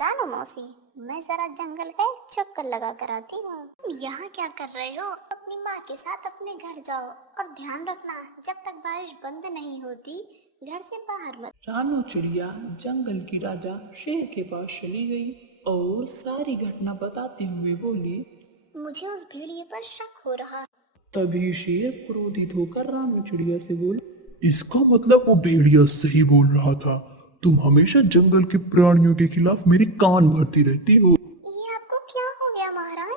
रानू मौसी, मैं जरा जंगल का एक चक्कर लगा कर आती हूँ। तुम यहाँ क्या कर रहे हो? अपनी माँ के साथ अपने घर जाओ और ध्यान रखना, जब तक बारिश बंद नहीं होती घर से बाहर मत। रानू चिड़िया जंगल की राजा शेर के पास चली गई और सारी घटना बताते हुए बोली। मुझे उस भेड़िए पर शक हो रहा है। तभी शेर क्रोधित होकर रानू चिड़िया से बोला। इसका मतलब वो भेड़िया सही बोल रहा था। तुम हमेशा जंगल के प्राणियों के खिलाफ मेरी कान भरती रहती हो। ये आपको क्या हो गया महाराज?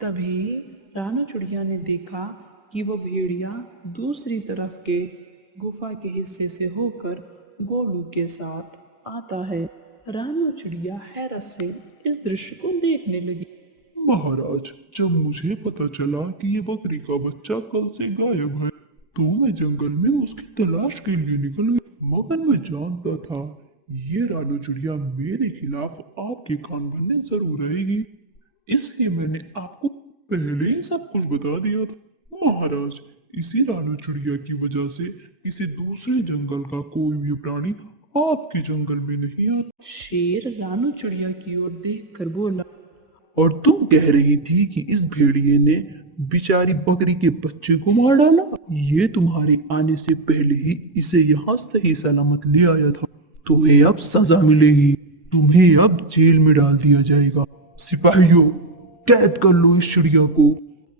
तभी रानू चिड़िया ने देखा कि वो भेड़िया दूसरी तरफ के गुफा के हिस्से से होकर गोलू के साथ आता है। रानू चिड़िया हैरत से इस दृश्य को देखने लगी। महाराज, जब मुझे पता चला कि ये बकरी का बच्चा कल से गायब है तो मैं जंगल में उसकी तलाश के लिए निकल गया। मगर मैं जानता था ये रानू चिड़िया मेरे खिलाफ आपके कान भरने जरूर रहेगी, इसलिए मैंने आपको पहले ही सब कुछ बता दिया था। महाराज, इसी रानू चिड़िया की वजह से किसी दूसरे जंगल का कोई भी प्राणी आपके जंगल में नहीं आता। शेर रानू चिड़िया की ओर देखकर बोला। और तुम कह रही थी कि इस भेड़िए ने बेचारी बकरी के बच्चे को मार डाला। ये तुम्हारे आने से पहले ही इसे यहाँ सही सलामत ले आया था। तुम्हें अब सजा मिलेगी। तुम्हें अब जेल में डाल दिया जाएगा। सिपाहियों, कैद कर लो इस चिड़िया को।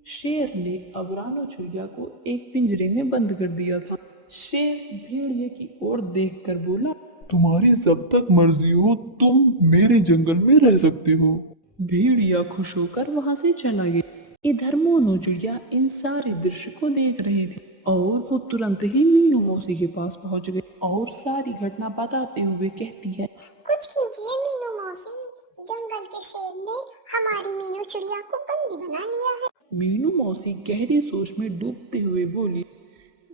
शेर ने अब रानू चिड़िया को एक पिंजरे में बंद कर दिया था। शेर भेड़िए की ओर देखकर बोला। तुम्हारी जब तक मर्जी हो तुम मेरे जंगल में रह सकते हो। भेड़िया खुश होकर वहां से चला गया। इधर मोनू चिड़िया इन सारे दृश्य को देख रही थी और वो तुरंत ही मीनू मौसी के पास पहुंच गई और सारी घटना बताते हुए कहती है। कुछ कीजिए मीनू मौसी, जंगल के शेर ने हमारी मीनू चिड़िया को बंदी बना लिया है। मीनू मौसी गहरी सोच में डूबते हुए बोली।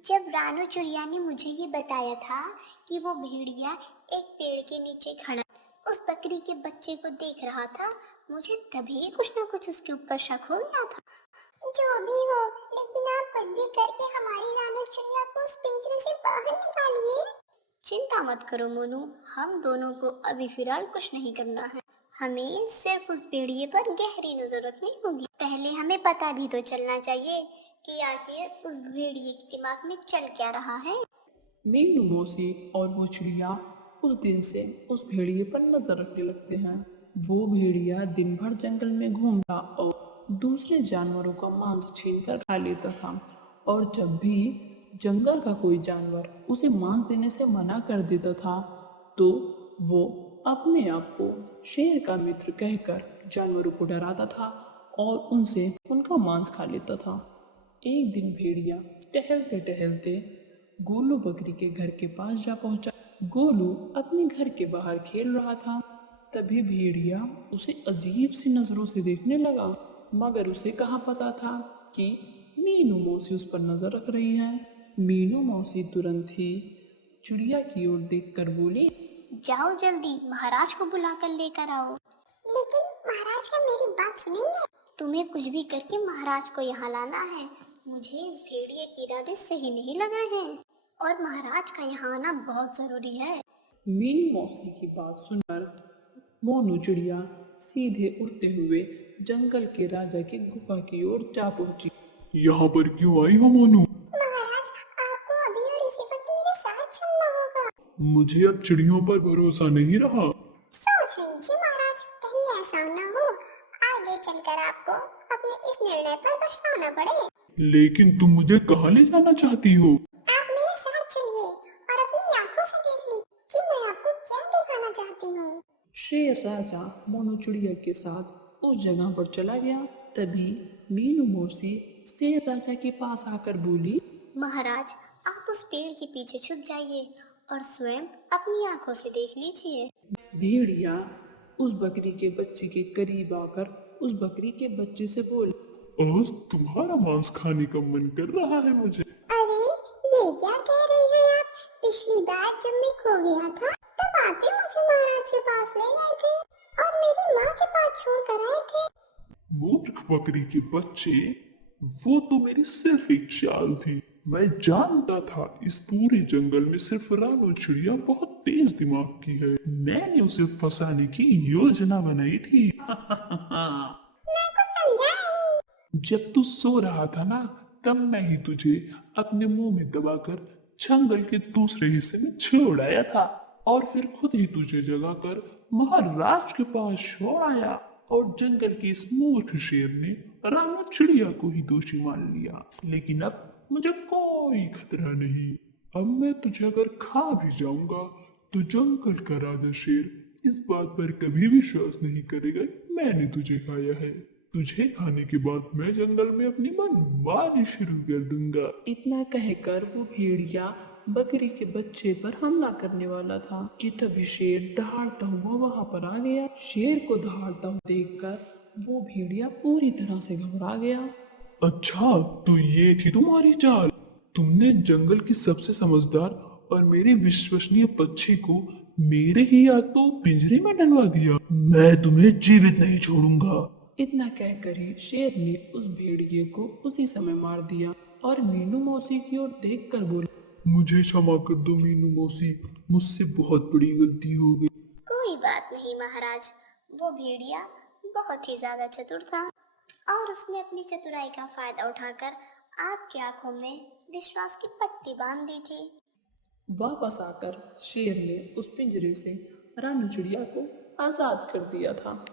जब रानू चिड़िया ने मुझे ये बताया था कि वो भेड़िया एक पेड़ के नीचे खड़ा उस बकरी के बच्चे को देख रहा था, मुझे तभी कुछ न कुछ उसके ऊपर शक हो गया था। जो भी हो, लेकिन आप कुछ भी करके हमारी रानू चिड़िया को उस पिंजरे से बाहर निकालिए। चिंता मत करो मोनू, हम दोनों को अभी फिलहाल कुछ नहीं करना है। हमें सिर्फ उस भेड़िए पर गहरी नजर रखनी होगी। पहले हमें पता भी तो चलना चाहिए कि आखिर उस भेड़िए के दिमाग में चल क्या रहा है। मीनू मौसी और वो चिड़िया उस दिन से उस भेड़िए पर नजर रखने लगते हैं। वो भेड़िया दिन भर जंगल में घूमता और दूसरे जानवरों का मांस छीनकर खा लेता था और जब भी जंगल का कोई जानवर उसे मांस देने से मना कर देता था तो वो अपने आप को शेर का मित्र कहकर जानवरों को डराता था और उनसे उनका मांस खा लेता था। एक दिन भेड़िया टहलते टहलते गोलू बकरी के घर के पास जा पहुंचा। गोलू अपने घर के बाहर खेल रहा था। तभी भेड़िया उसे अजीब सी नजरों से देखने लगा, मगर उसे कहाँ पता था कि मीनू मौसी उस पर नजर रख रही है। मीनू मौसी तुरंत ही चिड़िया की ओर देखकर बोली। जाओ जल्दी महाराज को बुला कर लेकर आओ। लेकिन महाराज क्या मेरी बात सुनेंगे? तुम्हें कुछ भी करके महाराज को यहाँ लाना है। मुझे इस भेड़िए के इरादे सही नहीं लग रहे हैं और महाराज का यहाँ आना बहुत जरूरी है। मीनू मौसी की बात सुनकर मोनू चिड़िया सीधे उड़ते हुए जंगल के राजा की गुफा की ओर जा पहुंची। यहाँ पर क्यों आई हो मोनू? महाराज, आपको अभी और इसी वक्त मेरे साथ चलना होगा। मुझे अब चिड़ियों पर भरोसा नहीं रहा। सोच लीजिए महाराज, कहीं ऐसा न हो आगे चलकर आपको अपने इस निर्णय पर पछताना पड़े। लेकिन तुम मुझे कहाँ ले जाना चाहती हो? आप मेरे साथ चलिए और अपनी आंखों से देख लीजिए कि मैं आपको क्या दिखाना चाहती हूँ। शेर राजा मोनू चिड़िया के साथ उस जगह पर चला गया। तभी मीनू मौसी शेर राजा के पास आकर बोली। महाराज, आप उस पेड़ के पीछे छुप जाइए और स्वयं अपनी आंखों से देख लीजिए। भेड़िया उस बकरी के बच्चे के करीब आकर उस बकरी के बच्चे से बोल। आज तुम्हारा मांस खाने का मन कर रहा है मुझे। अरे ये क्या कह रही है आप? पिछली बार जब मैं खो गया था तब आप ही मुझे महाराज के पास ले गए थे और मेरी माँ के पास छोड़ कर आए थे। मूर्ख बकरी के बच्चे, वो तो मेरी सिर्फ एक चाल थी। मैं जानता था इस पूरे जंगल में सिर्फ रानू चिड़िया बहुत तेज दिमाग की है। मैंने उसे फंसाने की योजना बनाई थी। जब तू सो रहा था ना, तब मैं ही तुझे अपने मुंह में दबाकर जंगल के दूसरे हिस्से में छोड़ आया था और फिर खुद ही तुझे जगाकर महाराज के पास छोड़ आया। और जंगल के इस मूर्ख शेर ने राणा चिड़िया को ही दोषी मान लिया। लेकिन अब मुझे कोई खतरा नहीं। अब मैं तुझे अगर खा भी जाऊंगा तो जंगल का राजा शेर इस बात पर कभी विश्वास नहीं करेगा कि मैंने तुझे खाया है। तुझे खाने के बाद मैं जंगल में अपनी मनमानी शुरू कर दूंगा। इतना कहकर वो भेड़िया बकरी के बच्चे पर हमला करने वाला था कि तभी शेर दहाड़ता हुआ वहां पर आ गया। शेर को दहाड़ता हुआ देखकर वो भेड़िया पूरी तरह से घबरा गया। अच्छा, तो ये थी तुम्हारी चाल। तुमने जंगल की सबसे समझदार और मेरे विश्वसनीय पक्षी को मेरे ही हाथों पिंजरे में डलवा दिया। मैं तुम्हें जीवित नहीं छोड़ूंगा। इतना कहकर ही शेर ने उस भेड़िए को उसी समय मार दिया और मीनू मौसी की ओर देखकर बोला, मुझे क्षमा कर दो मीनू मौसी, मुझसे बहुत बड़ी गलती हो गई। कोई बात नहीं महाराज, वो भेड़िया बहुत ही ज्यादा चतुर था और उसने अपनी चतुराई का फायदा उठाकर आपकी आंखों में विश्वास की पट्टी बांध दी थी। वापस आकर शेर ने उस पिंजरे से रानू चिड़िया को आजाद कर दिया था।